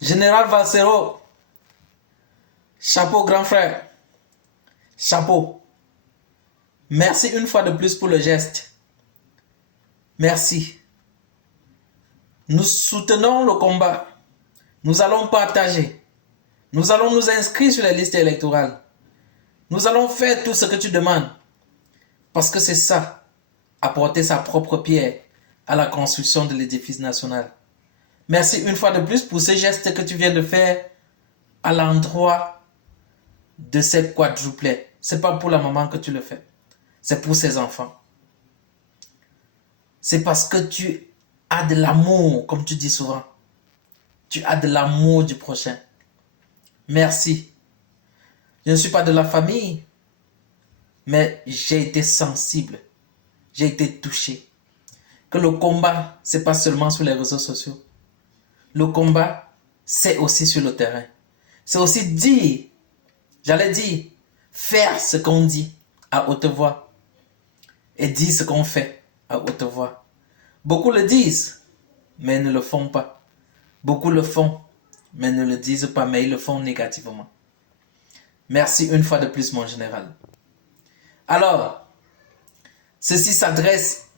Général Valsero, chapeau grand frère, chapeau. Merci une fois de plus pour le geste. Merci. Nous soutenons le combat. Nous allons partager. Nous allons nous inscrire sur les listes électorales. Nous allons faire tout ce que tu demandes. Parce que c'est ça, apporter sa propre pierre à la construction de l'édifice national. Merci une fois de plus pour ce geste que tu viens de faire à l'endroit de ces quadruplets. Ce n'est pas pour la maman que tu le fais. C'est pour ses enfants. C'est parce que tu as de l'amour, comme tu dis souvent. Tu as de l'amour du prochain. Merci. Je ne suis pas de la famille, mais j'ai été sensible. J'ai été touché. Que le combat, ce n'est pas seulement sur les réseaux sociaux. Le combat, c'est aussi sur le terrain. C'est aussi dire, j'allais dire, faire ce qu'on dit à haute voix et dire ce qu'on fait à haute voix. Beaucoup le disent, mais ne le font pas. Beaucoup le font, mais ne le disent pas, mais ils le font négativement. Merci une fois de plus, mon général. Alors, ceci s'adresse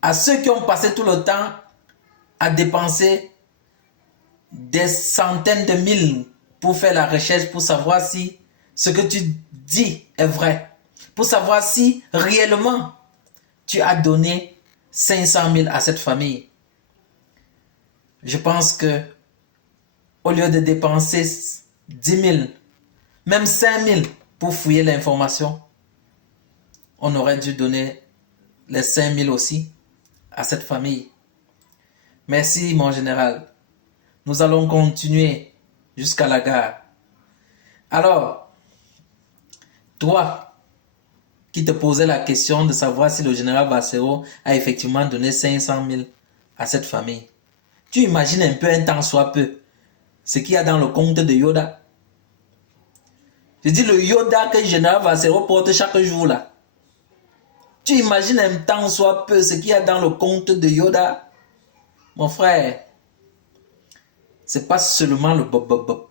à ceux qui ont passé tout le temps à dépenser des centaines de mille pour faire la recherche, pour savoir si ce que tu dis est vrai. Pour savoir si réellement tu as donné 500 000 à cette famille. Je pense que au lieu de dépenser 10 000, même 5 000 pour fouiller l'information, on aurait dû donner les 5 000 aussi à cette famille. Merci mon général. Nous allons continuer jusqu'à la gare. Alors, toi qui te posais la question de savoir si le général Valsero a effectivement donné 500 000 à cette famille, tu imagines un peu, un temps soit peu, ce qu'il y a dans le compte de Yoda. Je dis le Yoda que le général Valsero porte chaque jour là. Tu imagines un temps soit peu ce qu'il y a dans le compte de Yoda. Mon frère, c'est pas seulement le bob bob bob.